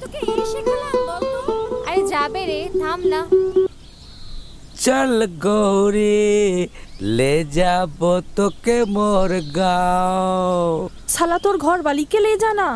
তোকে এই শেখালাম বলতো? আরে যাবে রে, থাম না। চল গৌরী ले যাবো তোকে মোর গাঁও। साला तोर घर वाली के ले जाना।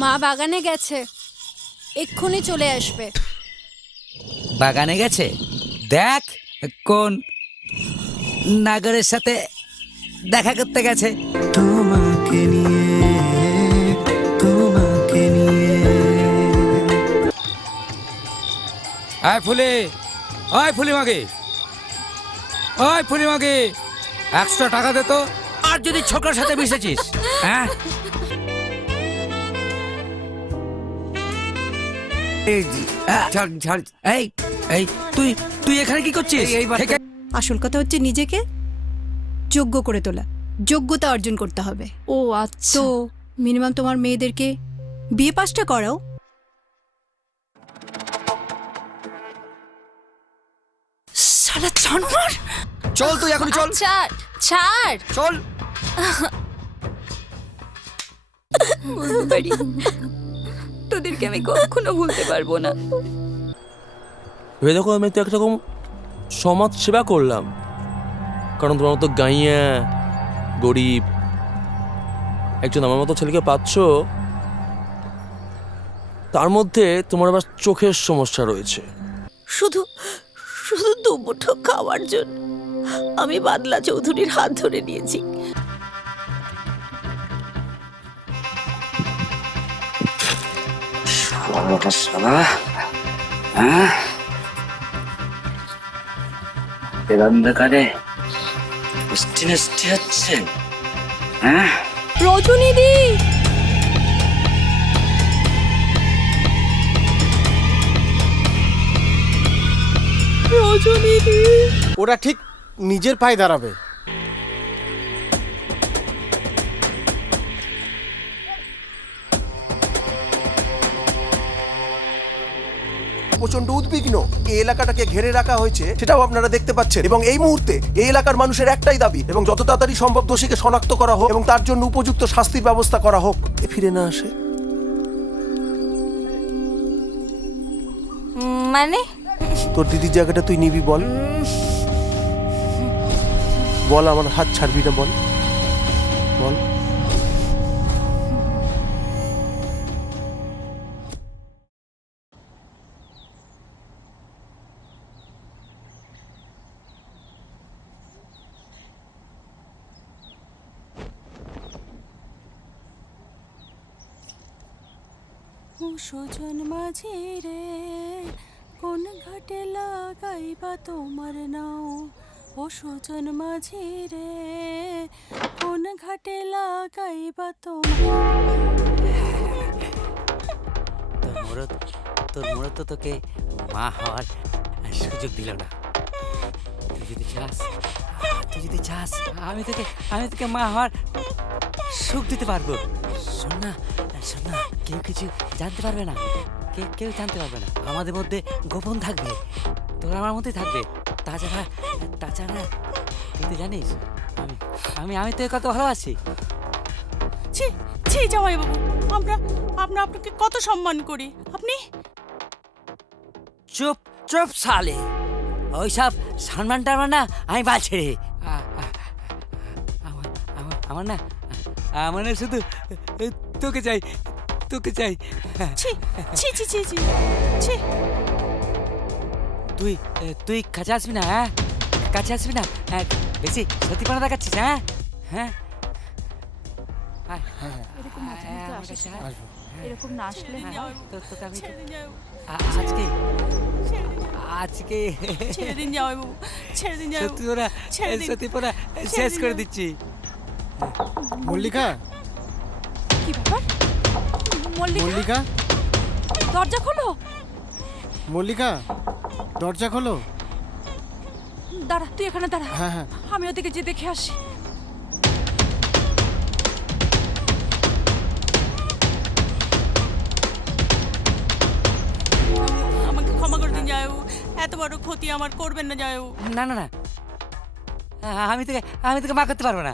মা বাগানে গেছে, এক্ষুনি চলে আসবে। বাগানে গেছে? দেখ কোন নাগরের সাথে দেখা করতে গেছে। তোমাকে নিয়ে আয় ফুলি, ওই ফুলি মাগে, ওই ফুলি মাগে, 100 টাকা দে তো। আর যদি ছোকরার সাথে মিশেছিস, হ্যাঁ তুই এখানে কি করছিস? আসল কথা হচ্ছে নিজেকে যোগ্য করে তোলা, যোগ্যতা অর্জন করতে হবে। ও আচ্ছা, তো মিনিমাম তোমার মেয়েদেরকে বিয়ে পাসটা করাও। साला जानवर। চল তুই এখন চল, ছাড় ছাড়। চল। বুঝতে পারি তোদেরকে আমি কখনো ভুলতে পারবো না। ভেবে দেখো, আমি তো একরকম সমাজ সেবা করলাম, কারণ তোমার মতো গাইয়া গরিব একজন আমার মতো ছেলেকে পাচ্ছ, তার মধ্যে তোমার আবার চোখের সমস্যা রয়েছে। শুধু শুধু দুমুঠো খাওয়ার জন্য আমি বাদলা চৌধুরীর হাত ধরে নিয়েছি। অন্ধকারে হচ্ছে, হ্যাঁ রজনীদি, রজনীদি। ওরা ঠিক নিজের পায়ে দাঁড়াবে। প্রচন্ড উদ্বিগ্ন, এই এলাকাটাকে ঘিরে রাখা হয়েছে, সেটাও আপনারা দেখতে পাচ্ছেন। এবং এই মুহূর্তে এই এলাকার মানুষের একটাই দাবি, এবং যত তাড়াতাড়ি সম্ভব দোষীকে শনাক্ত করা হোক এবং তার জন্য উপযুক্ত শাস্তির ব্যবস্থা করা হোক। এ ফিরে না আসে মানে তোর দিদির জায়গাটা তুই নিবি, বল বল, আমার হাত ছাড়বি না, বল বল। সুজন মাঝি রে, কোন ঘাটে লাগাইবা তোমার নাও? ও সুজন মাঝি রে, কোন ঘাটে লাগাইবা তোমার? তোর মরদ তো তোকে মা হওয়ার সুযোগ দিল না। তুই যদি চাস আমি তোকে মা হওয়ার সুখ দিতে পারবো। শোন না, কেউ কিছু জানতে পারবে না, কেউ জানতে পারবে না। আমাদের মধ্যে গোপন থাকবে, তোরা আমার মধ্যেই থাকবে। তাছাড়া তুই তো জানিস আমি তোকে কত ভালোবাসি। ছি ছি জামাই বাবু, আমরা আপনাকে কত সম্মান করি। আপনি চুপ সালে, ওইসব সম্মান টামান না আমি বালছি রে। আমার না শুধু তোকে চাই। ছি ছি ছি ছি ছি ছি। তুই কাছে আসবি না, হ্যাঁ কাছে আসবি না, বেশি সত্যিপনা দেখাচ্ছিস। হ্যাঁ এরকম না আসলে তোকে আমি আজকে ছেড়ে দিন জামাই বাবু, ছেড়ে দিন জামাই বাবু, সত্যিপনা শেষ করে দিচ্ছি। মল্লিকা, কি ব্যাপার? মল্লিকা, দরজা খোলো। মল্লিকা, দরজা খোলো। দাঁড়া, তুই এখানে দাঁড়া। হ্যাঁ হ্যাঁ আমি ওদিকে যে দেখে আসি। আমাকে ক্ষমা করে দিন জায়ু, এত বড় ক্ষতি আমার করবেন না জায়ু। না না না, আমি তোকে মা করতে পারবো না।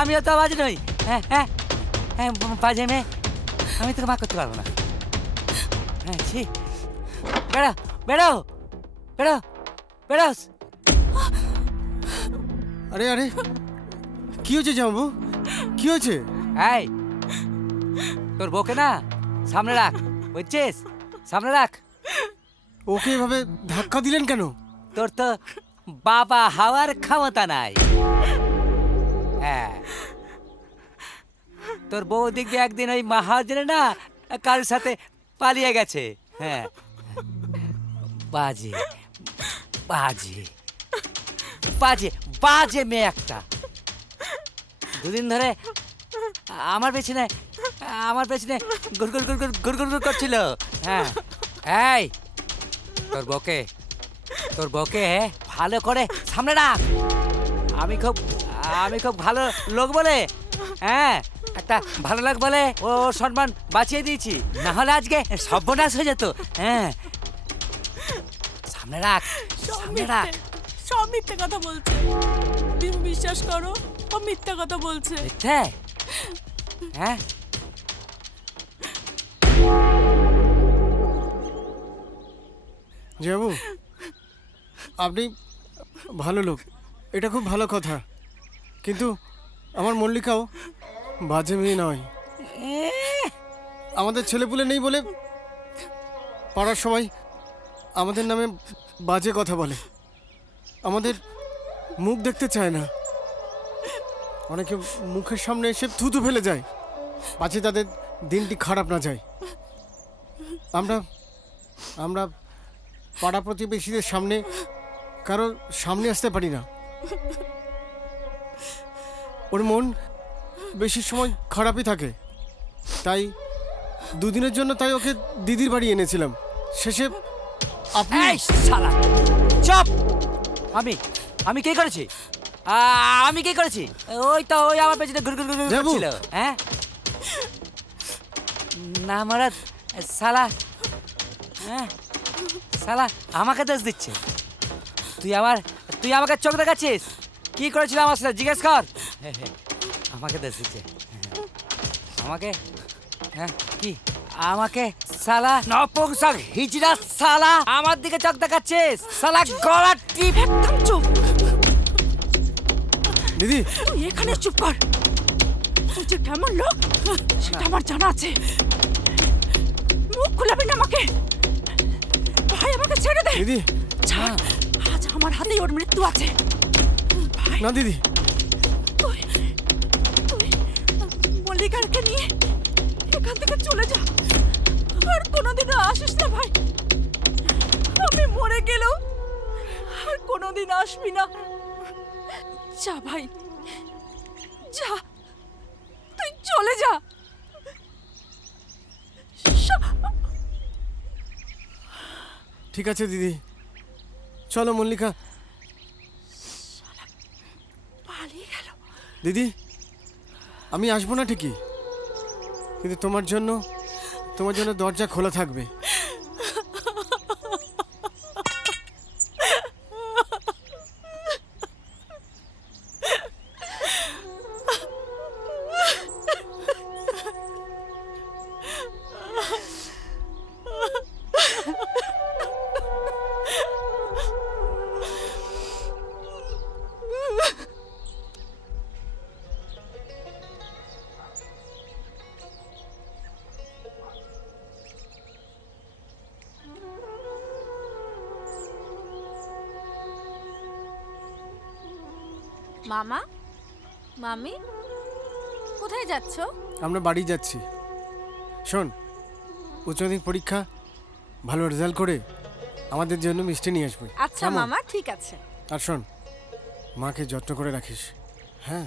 আমিও তো বাজে নই। হ্যাঁ হ্যাঁ হ্যাঁ, বাজে মেয়ে, আমি তোকে মা করতে পারবো না। হ্যাঁ ছি, বেড়ো বেড়ো বেড়ো বেড়োস। আরে আরে কি হয়েছে জামাবু, কি হয়েছে? এই, তোর বউকে না সামনে রাখ, বুঝছিস? সামনে রাখ। ওকে এভাবে ধাক্কা দিলেন কেন? তোর তো বাবা হাওয়ার ক্ষমতা নাই। হ্যাঁ, তোর বউ দেখবি একদিন ওই মহাজনে না কারোর সাথে পালিয়ে গেছে। হ্যাঁ, বাজে বাজে বাজে বাজে মেয়ে একটা। দুদিন ধরে আমার পেছনে গুড় গুড় গুড় গুড় গুড় গুড় গুড় করছিল। হ্যাঁ, এই তোর বউকে ভালো করে সামনে রাখ। আমি খুব ভালো লোক বলে, হ্যাঁ, একটা ভালো লোক বলে ও সম্মান বাঁচিয়ে দিয়েছি, না হলে আজকে সর্বনাশ হয়ে যেত। হ্যাঁ, সামনে রাখ, সামনে রাখ। সব মিথ্যে কথা বলছে, তুমি বিশ্বাস করো, ও মিথ্যে কথা বলছে। মিথ্যে? হ্যাঁ, জামাবু আপনি ভালো লোক, এটা খুব ভালো কথা, কিন্তু আমার মল্লিকাও বাজে মেয়ে নয়। আমাদের ছেলেপুলে নেই বলে পাড়ার সবাই আমাদের নামে বাজে কথা বলে, আমাদের মুখ দেখতে চায় না। অনেকে মুখের সামনে এসে থুতু ফেলে যায়, পাছে তাদের দিনটি খারাপ না যায়। আমরা আমরা পাড়া প্রতিবেশীদের সামনে কারো সামনে আসতে পারি না। ওর মন বেশি সময় খারাপই থাকে, তাই দুদিনের জন্য তাই ওকে দিদির বাড়ি এনেছিলাম। শেষে আপনি এই শালা চুপ। আমি কি করেছি? আমি কি করেছি? ওই আমার পেছনে ঘুর ঘুর ঘুর ঘুর যাবো? করছিল। হ্যাঁ, না মারাত শালা। হ্যাঁ, শালা আমাকে দোষ দিচ্ছে। তুই আমাকে চোখ দেখাচ্ছিস? কি করেছিল আমার সাথে জিজ্ঞেস কর। আমাকে দোষ দিচ্ছে আমাকে। হ্যাঁ, কি আমাকে শালা নপুংসক হিজড়া শালা আমার দিকে চোখ দেখাচ্ছিস? শালা গলা টিপ। একদম চুপ, দিদি তুই এখানে চুপ কর। তুই যে কেমন লোক সেটা আমার জানা আছে। মুখ খুলাবি না আমাকে। ভাই আমাকে ছেড়ে দে। দিদি ছাড়, আজ আমার হাতেই ওর মৃত্যু আছে। ভাই, না দিদি, তুই মল্লিকারকে নিয়ে এখান থেকে চলে যা, আর কোনোদিনও আসিস না ভাই। আমি মরে গেলেও আর কোনোদিন আসবি না। যা ভাই, যা, তুই চলে যা। ঠিক আছে দিদি, চলো মল্লিকা। পালিয়ে গেল। দিদি আমি আসবো না ঠিকই, কিন্তু তোমার জন্য দরজা খোলা থাকবে। মামা, মামি, কোথায় যাচ্ছ? আমরা বাড়ি যাচ্ছি। শোন, উচ্চ মাধ্যমিক পরীক্ষা ভালো রেজাল্ট করে আমাদের জন্য মিষ্টি নিয়ে আসবে। আচ্ছা কেমন? মামা, ঠিক আছে। আর শোন, মাকে যত্ন করে রাখিস। হ্যাঁ,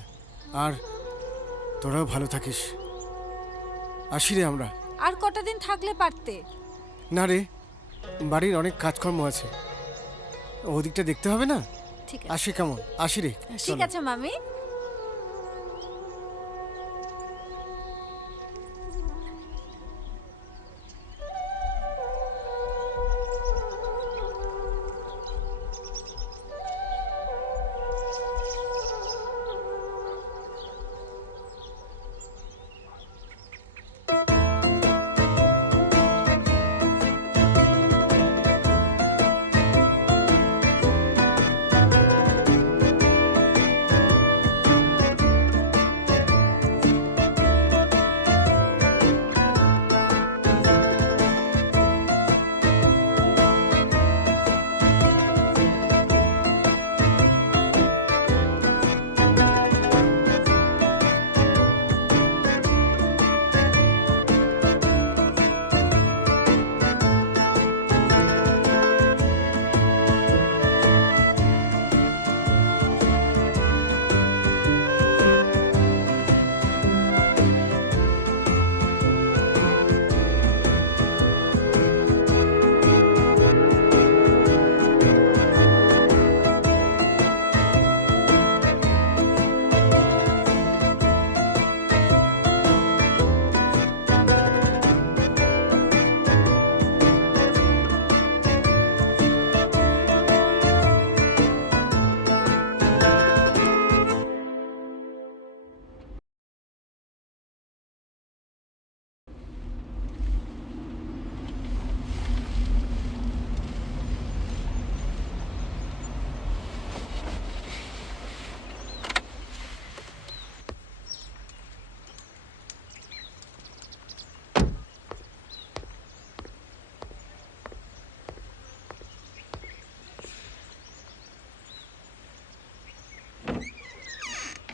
আর তোরাও ভালো থাকিস। আসি রে আমরা। আর কটা দিন থাকলে পারতে। না রে, বাড়ির অনেক কাজকর্ম আছে, ওদিকটা দেখতে হবে না? ঠিক আসি কেমন? আসি রে। ঠিক চলো। আছে মামি।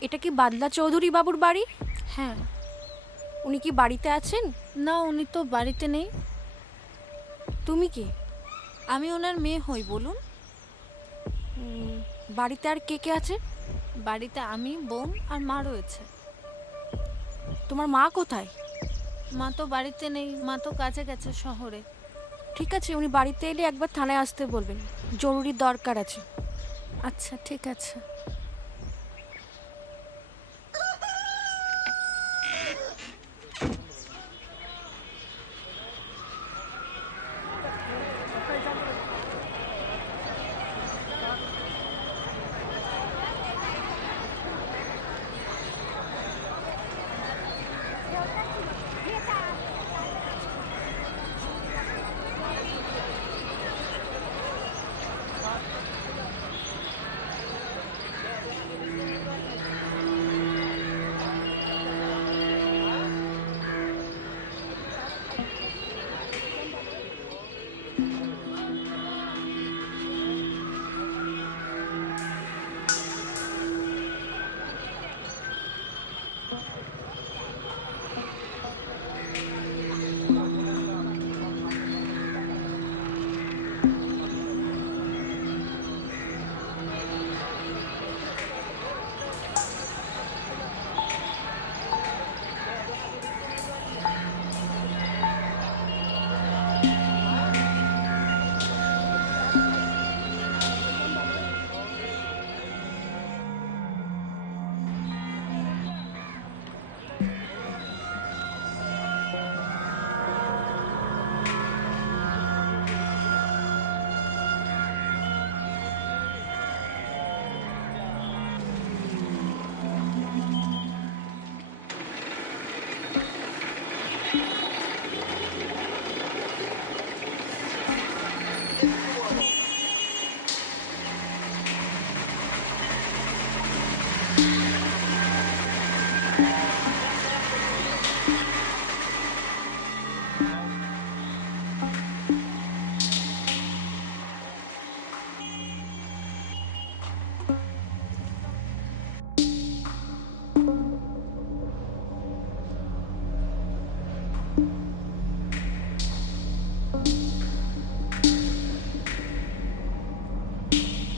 এটা কি বাদলা চৌধুরী বাবুর বাড়ি? হ্যাঁ। উনি কি বাড়িতে আছেন? না, উনি তো বাড়িতে নেই। তুমি কি? আমি ওনার মেয়ে হই। বলুন। বাড়িতে আর কে কে আছে? বাড়িতে আমি, বোন আর মা রয়েছে। তোমার মা কোথায়? মা তো বাড়িতে নেই, মা তো কাজে গেছে শহরে। ঠিক আছে, উনি বাড়িতে এলে একবার থানায় আসতে বলবেন, জরুরি দরকার আছে। আচ্ছা, ঠিক আছে।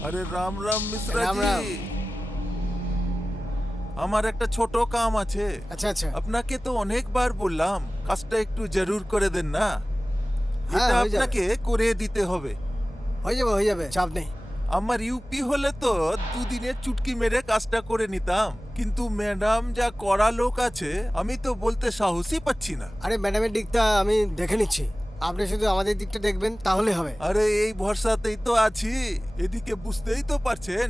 আরে রাম রাম মিশ্রা রাম রাম। জি, আমার একটা ছোট কাম আছে। আচ্ছা আচ্ছা। আপনাকে তো অনেকবার বললাম কাজটা একটু জরুর করে দেন না। হ্যাঁ, এটা হয়ে যাবে। আপনাকে করে দিতে হবে। হয়ে যাবে, চাপ নেই। আমার ইউপি হলে তো দুদিনে চুটকি মেরে কাজটা করে নিতাম, কিন্তু ম্যাডাম যা কড়া লোক আছে, আমি তো বলতে সাহসই পাচ্ছি না। আরে ম্যাডামের দিকটা আমি দেখে নিচ্ছি, আপনি শুধু আমাদের দিকটা দেখবেন তাহলে হবে। আরে এই ভরসাতেই তো আছি। এদিকে বুঝতেই তো পারছেন,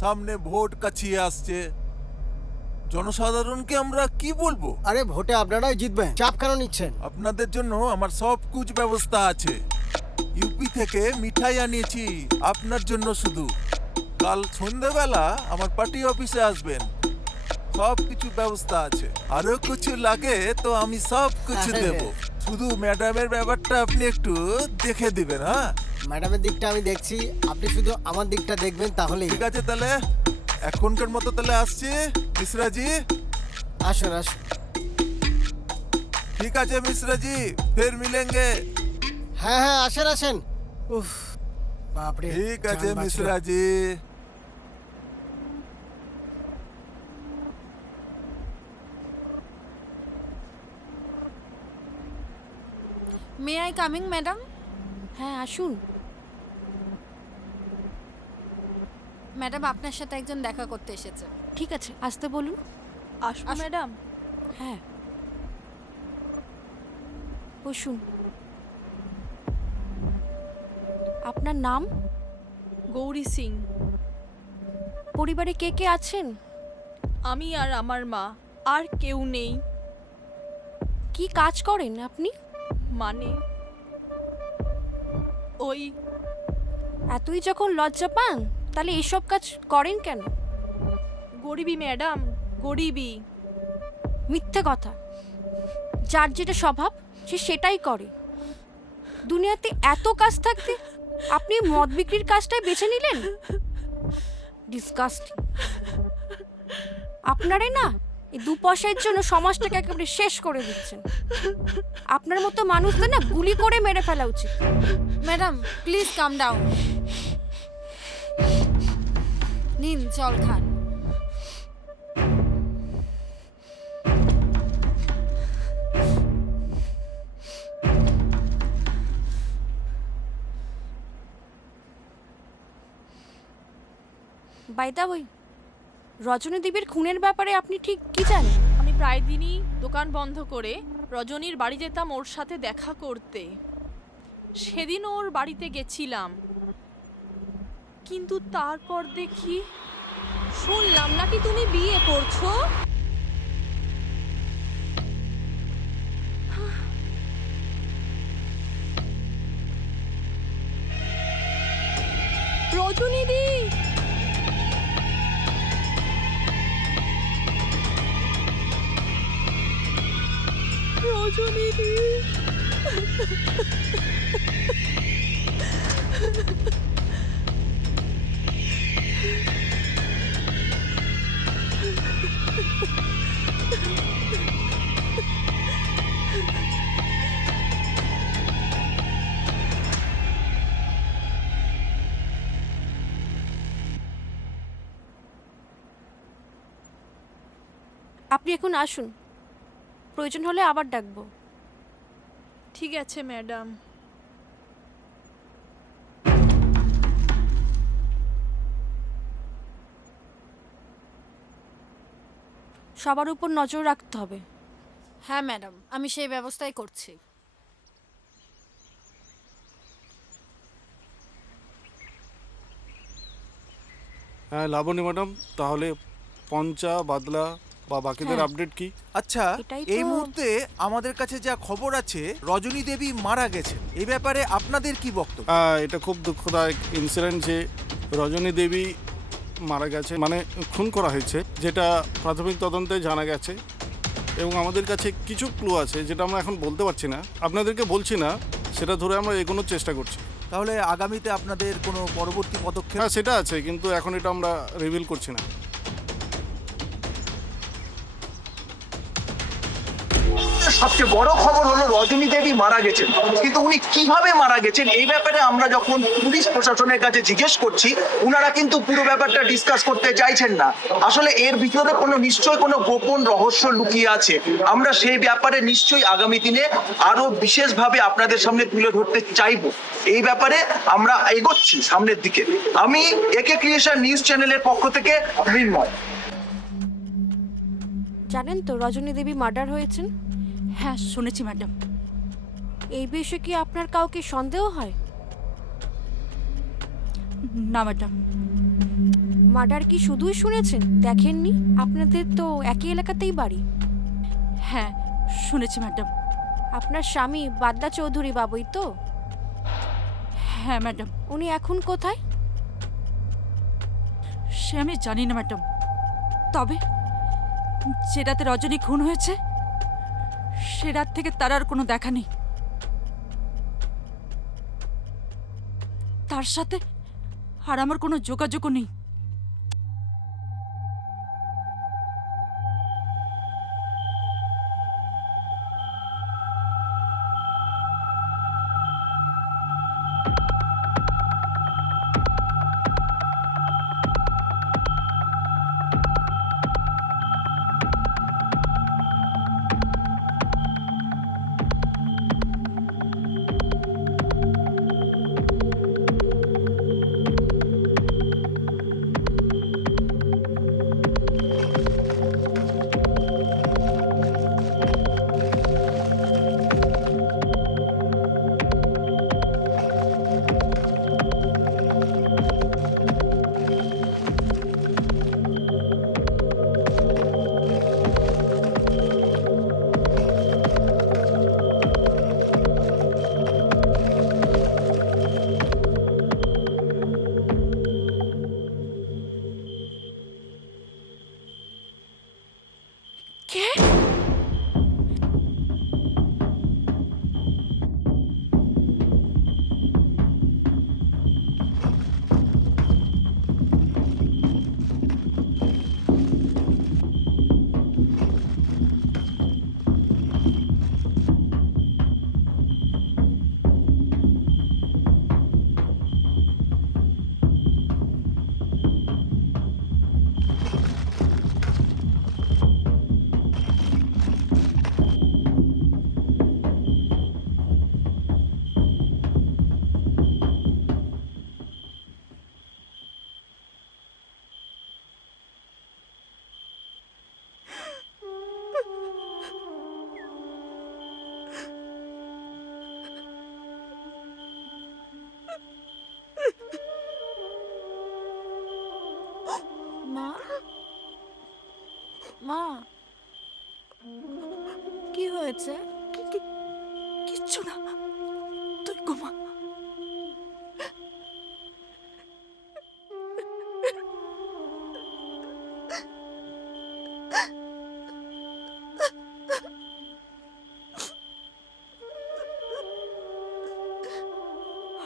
সামনে ভোট কাছিয়ে আসছে, জনসাধারণকে আমরা কি বলবো? আরে ভোটে আপনারাই জিতবেন, চাপ কেন নিচ্ছেন? আপনাদের জন্য আমার সব কুছ ব্যবস্থা আছে। ইউপি থেকে মিঠাই আনিয়েছি আপনার জন্য শুধু। কাল সন্ধ্যাবেলা আমার পার্টি অফিসে আসবেন, সব কিছু ব্যবস্থা আছে। আরো কিছু লাগে তো আমি সব কিছু দেব, শুধু ম্যাডামের ব্যাপারটা আপনি একটু দেখে দিবেন। হ্যাঁ, ম্যাডামের দিকটা আমি দেখছি, আপনি শুধু আমার দিকটা দেখবেন তাহলেই। ঠিক আছে, তাহলে এখনকার মতো তাহলে আসছি মিশ্রাজি। আসুন আসুন। ঠিক আছে মিশ্রাজি, ফের মিলেঙ্গে। হ্যাঁ হ্যাঁ, আসেন আসেন। উফ, বাপরে। ঠিক আছে জান বাঁচলো। Mishraji. May I coming madam? হ্যাঁ আসুন। ম্যাডাম আপনার সাথে একজন দেখা করতে এসেছে। ঠিক আছে, আসতে বলুন। আসবো ম্যাডাম? হ্যাঁ বসুন। আপনার নাম? গৌরী সিং। পরিবারে কে কে আছেন? আমি আর আমার মা, আর কেউ নেই। কি কাজ করেন আপনি? মানে ওই এতই যখন লজ্জা পান তাহলে এসব কাজ করেন কেন? গরিবি ম্যাডাম, গরিবি। মিথ্যে কথা। যার যেটা স্বভাব সে সেটাই করে। দুনিয়াতে এত কাজ থাকতে আপনি মদ বিক্রির কাজটাই বেছে নিলেন? ডিসকাস্টিং। আপনারে না এই 2 পয়সার জন্য সমাজটাকে একেবারে শেষ করে দিচ্ছেন। আপনার মতো মানুষদের না গুলি করে মেরে ফেলা উচিত। Madam please calm down. নিন জল খান। বাই দা ওয়ে, রজনী দেবীর খুনের ব্যাপারে আপনি ঠিক কি জানেন? আমি প্রায় দিনই দোকান বন্ধ করে রজনীর বাড়ি যেতাম ওর সাথে দেখা করতে। সেদিন ওর বাড়িতে গেছিলাম, কিন্তু তারপর দেখি, শুনলাম নাকি তুমি বিয়ে করছো। রজনী দি, রজনী দি। আপনি এখন আসুন, প্রয়োজন হলে আবার ডাকবো। ঠিক আছে ম্যাডাম। সবার উপর নজর রাখতে হবে। হ্যাঁ ম্যাডাম, আমি সেই ব্যবস্থাই করছি। হ্যাঁ লাবণী ম্যাডাম, তাহলে পঞ্চা, বাদলা বা বাকিদের হ্যাঁ। আপডেট কি? আচ্ছা, এটাই এই তো- মুহূর্তে আমাদের কাছে যা খবর আছে, রজনী দেবী মারা গেছে। এই ব্যাপারে আপনাদের কি বক্তব্য? এটা খুব দুঃখদায়ক ইনসিডেন্ট যে রজনী দেবী মারা গেছে, মানে খুন করা হয়েছে, যেটা প্রাথমিক তদন্তে জানা গেছে। এবং আমাদের কাছে কিছু ক্লু আছে যেটা আমরা এখন বলতে পারছি না, আপনাদেরকে বলছি না, সেটা ধরে আমরা এগোনোর চেষ্টা করছি। তাহলে আগামীতে আপনাদের কোনো পরবর্তী পদক্ষেপ? হ্যাঁ সেটা আছে, কিন্তু এখন এটা আমরা রিভিল করছি না। মুহূর্তে সবচেয়ে বড় খবর হলো রজনী দেবী মারা গেছেন, কিন্তু উনি কিভাবে মারা গেছেন এই ব্যাপারে আমরা যখন পুলিশ প্রশাসনের কাছে জিজ্ঞেস করছি, উনারা কিন্তু পুরো ব্যাপারটা ডিসকাস করতে চাইছেন না। আসলে এর ভিতরে নিশ্চয়ই কোনো গোপন রহস্য লুকিয়ে আছে। আমরা সেই ব্যাপারে নিশ্চয়ই আগামী দিনে আরো বিশেষভাবে আপনাদের সামনে তুলে ধরতে চাইবো। এই ব্যাপারে আমরা এগোচ্ছি সামনের দিকে। আমি একে ক্রিয়েশন নিউজ চ্যানেলের পক্ষ থেকে মৃন্ময়। জানেন তো রজনী দেবী মার্ডার হয়েছেন? হ্যাঁ শুনেছি ম্যাডাম। এই বিষয়ে কি আপনার কাউকে সন্দেহ হয়? না ম্যাডাম। মার্ডার কি শুধুই শুনেছেন, দেখেননি? আপনাদের তো একই এলাকাতেই বাড়ি। হ্যাঁ শুনেছি ম্যাডাম। আপনার স্বামী বাদলা চৌধুরী বাবুই তো? হ্যাঁ ম্যাডাম। উনি এখন কোথায়? সে আমি জানি না ম্যাডাম, তবে যে রাতে রজনী খুন হয়েছে সে রাত থেকে তার আর কোনো দেখা নেই। তার সাথে আর আমার কোনো যোগাযোগও নেই। মা, মা, কি হয়েছে? কিচ্ছু না, তুই ঘুমা।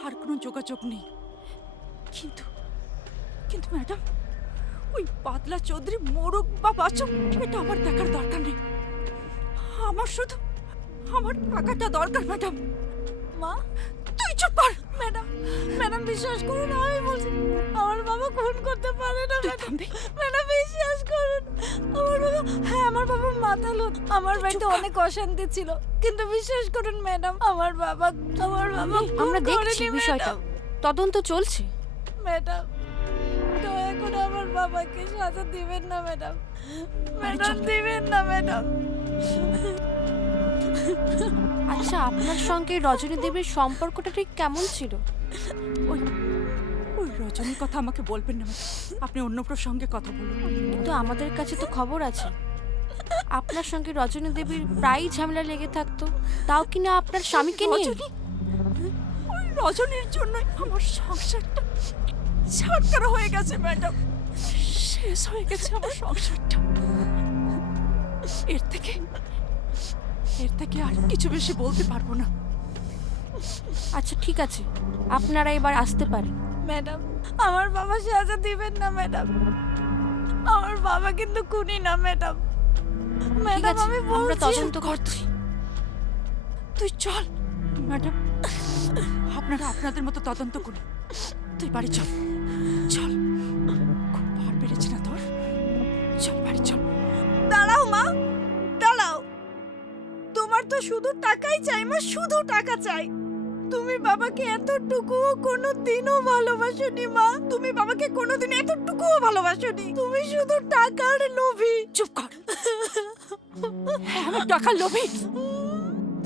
আর কোনো যোগাযোগ নেই, কিন্তু কিন্তু ম্যাডাম ওই বাদলা চৌধুরী মরুক বা বাঁচুক এটা আমার দেখার দরকার নেই। আমার শুধু আমার টাকাটা দরকার ম্যাডাম। মা, তুই চুপ কর। ম্যাডাম, ম্যাডাম বিশ্বাস করুন, আমি বলছি আমার বাবা খুন করতে পারে না ম্যাডাম। ম্যাডাম বিশ্বাস করুন, আমার বাবা, হ্যাঁ আমার বাবা মাতাল। আমার বাড়িতে অনেক অশান্তি ছিল, কিন্তু বিশ্বাস করুন ম্যাডাম, আমার বাবা আমরা দেখছি বিষয়টা, তদন্ত চলছে। ম্যাডাম দয়া করে আমার বাবাকে সাজা দিবেন না ম্যাডাম। ম্যাডাম দিবেন না ম্যাডাম। আচ্ছা, আপনার সঙ্গে রজনী দেবীর সম্পর্কটা ঠিক কেমন ছিল? ওই ওই রজনীর কথা আমাকে বলবেন না ম্যাডাম, আপনি অন্য প্রসঙ্গে কথা বলুন। কিন্তু আমাদের কাছে তো খবর আছে আপনার সঙ্গে রজনী দেবীর প্রায়ই ঝামেলা লেগে থাকতো, তাও কিনা আপনার স্বামীকে নিয়ে। ওই রজনীর জন্য আমার সংসারটা ছাড়খাড়া হয়ে গেছে ম্যাডাম, শেষ হয়ে গেছে আমার সংসারটা। এর থেকে আর কিছু বেশি বলতে পারবো না। আচ্ছা ঠিক আছে, আপনারা এবার আসতে পারেন। ম্যাডাম আমার বাবা সাজা দিবেন না ম্যাডাম, আমার বাবা কিন্তু খুনি না ম্যাডাম। ঠিক আছে, আমরা তদন্ত করছি। তুই চল। ম্যাডাম, আপনারা আপনাদের মতো তদন্ত করুন। তুই বাড়ি চল, চল। খুব ভার বেড়েছে না তোর? চল বাড়ি চল। দাঁড়াও মা, দাঁড়াও। তোমার তো শুধু টাকাই চাই মা, শুধু টাকা চাই। তুমি বাবাকে এতটুকুও কোনো দিনও ভালোবাসোনি মা। তুমি বাবাকে কোনোদিন এতটুকুও ভালোবাসোনি। তুমি শুধু টাকার লোভী। চুপ কর। হ্যাঁ, আমি টাকার লোভী।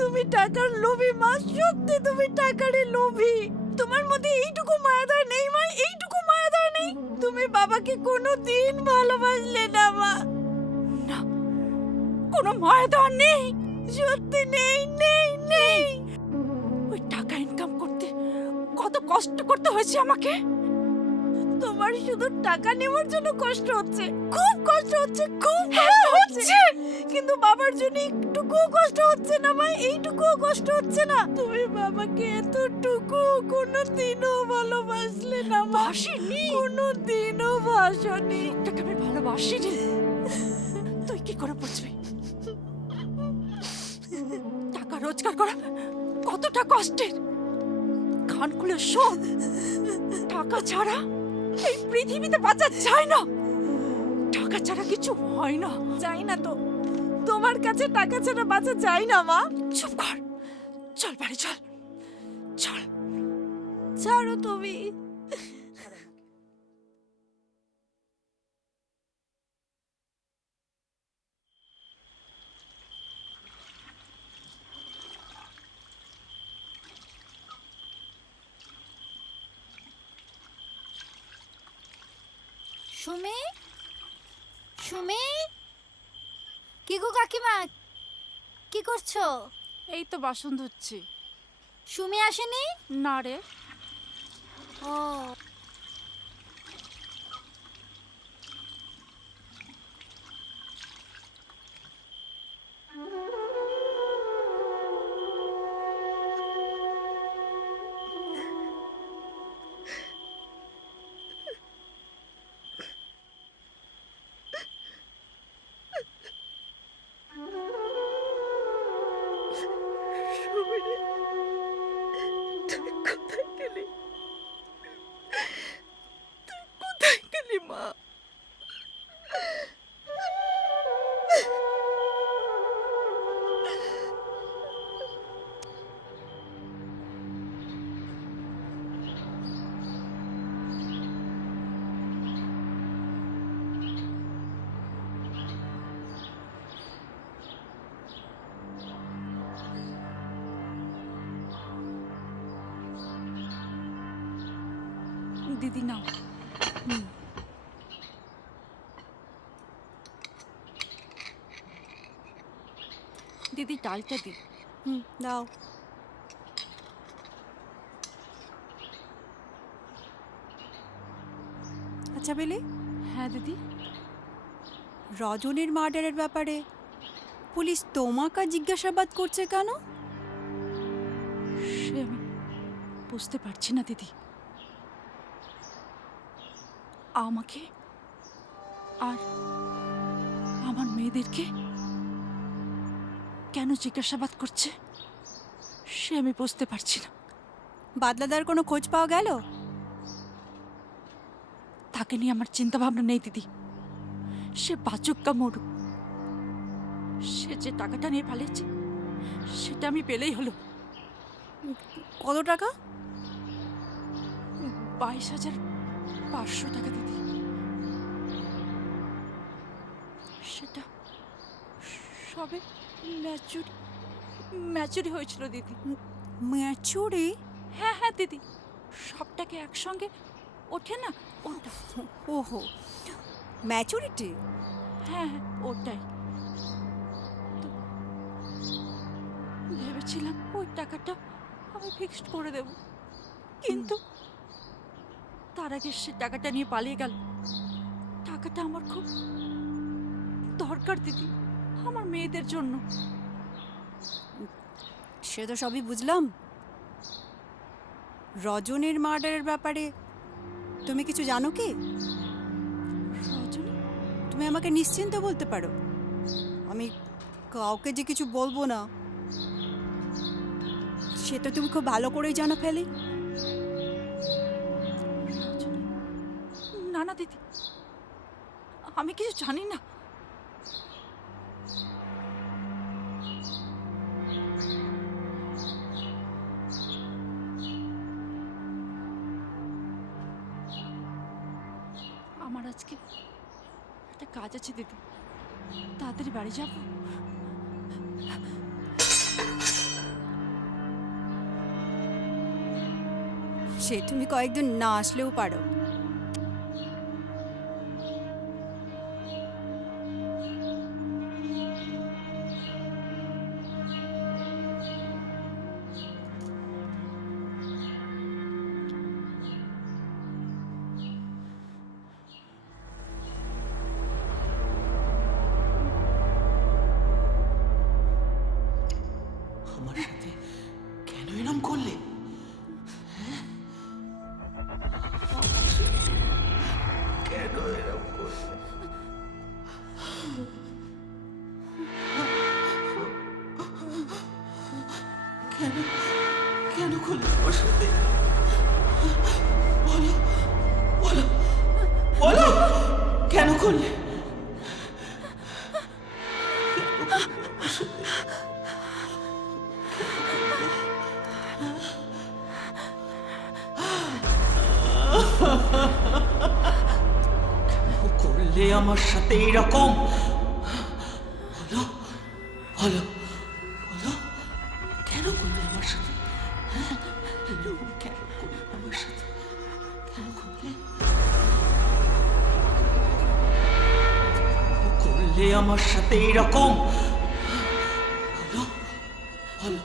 তুমি টাকার লোভী মা, সত্যি তুমি টাকারই লোভী। তোমার মধ্যে এইটুকু মায়াদয় নেই মা, এইটুকু মায়াদয় নেই। তুমি বাবাকে কোনোদিন ভালোবাসলে না মা। না, কোনো মায়াদর নেই। সত্যি নেই, নেই, নেই। ওই টাকা ইনকাম করতে কত কষ্ট করতে হয়েছে আমাকে। তোমার শুধু টাকা নেওয়ার জন্য কষ্ট হচ্ছে, খুব কষ্ট হচ্ছে, খুব কষ্ট হচ্ছে। কিন্তু বাবার জন্য একটুকুও কষ্ট হচ্ছে না মা, এইটুকুও কষ্ট হচ্ছে না। তুমি বাবাকে এতটুকু কোনোদিনও ভালোবাসলে না মা। বাসিনি, কোনোদিনও ভাসনি। লোকটাকে আমি ভালোবাসিনি। তুই কি করে বুঝবি? টাকা রোজগার করা কতটা কষ্টের। কান খুলে শোন, টাকা ছাড়া এই পৃথিবীতে বাঁচা যায় না। টাকা ছাড়া কিছু হয় না। যাই না তো, তোমার কাছে টাকা ছাড়া বাঁচা যায় না মা। চুপ কর, চল বাড়ি চল, চল। ছাড়ো তুমি। সুমি, সুমি, কি গো কাকিমা, কি করছো? এই তো বাসন ধুচ্ছি। সুমি আসেনি? না রে। ও, দিদি নাও। দিদি ডালটা দি। দাও। আচ্ছা বেলি, হ্যাঁ দিদি। রজনীর মার্ডারের ব্যাপারে পুলিশ তোমাকে জিজ্ঞাসাবাদ করছে কেন? সে আমি বুঝতে পারছি না দিদি। আমাকে আর আমার মেয়েদেরকে কেন জিজ্ঞাসাবাদ করছে সে আমি বুঝতে পারছি না। বাদলাদার কোনো খোঁজ পাওয়া গেল? তাকে নিয়ে আমার চিন্তা ভাবনা নেই দিদি। সে বাঁচুক বা মরুক, সে যে টাকাটা নিয়ে পালিয়েছে সেটা আমি পেলেই হলো। কত টাকা? 22,500 টাকা দিদি। সেটা সবে ম্যাচুরি হয়েছিল দিদি। ম্যাচুরি? হ্যাঁ হ্যাঁ দিদি, সবটাকে একসঙ্গে ওঠে না ওটা। ওহো, ম্যাচুরিটি? হ্যাঁ হ্যাঁ ওটাই। তো ভেবেছিলাম ওই টাকাটা আমি ফিক্সড করে দেব, কিন্তু তার আগে সে টাকাটা নিয়ে পালিয়ে গেল। টাকাটা আমার খুব দরকার দিদি, আমার মেয়েদের জন্য। সে তো সবই বুঝলাম। রজনীর মার্ডারের ব্যাপারে তুমি কিছু জানো কি? রজনী? তুমি আমাকে নিশ্চিন্তে বলতে পারো, আমি কাউকে যে কিছু বলবো না। সে তো তুমি খুব ভালো করেই জানো ফেলি। না না দিদি, আমি কিছু জানি না। আমার আজকে একটা কাজ আছে দিদি, তাড়াতাড়ি বাড়ি যাবো। সে তুমি কয়েকদিন না আসলেও পারো। আমার সাথে কেন এরম করলে? কেন এরম করলে? কেন কেন করলে আমার সাথে? বলো বলো বলো, কেন করলে? করলে আমার সাথে এরকম? বলো বলো বলো, কেন করলে আমার সাথে? এরকম কেন করলে আমার সাথে? কেন করলে? করলে আমার সাথে এরকম? বলো বলো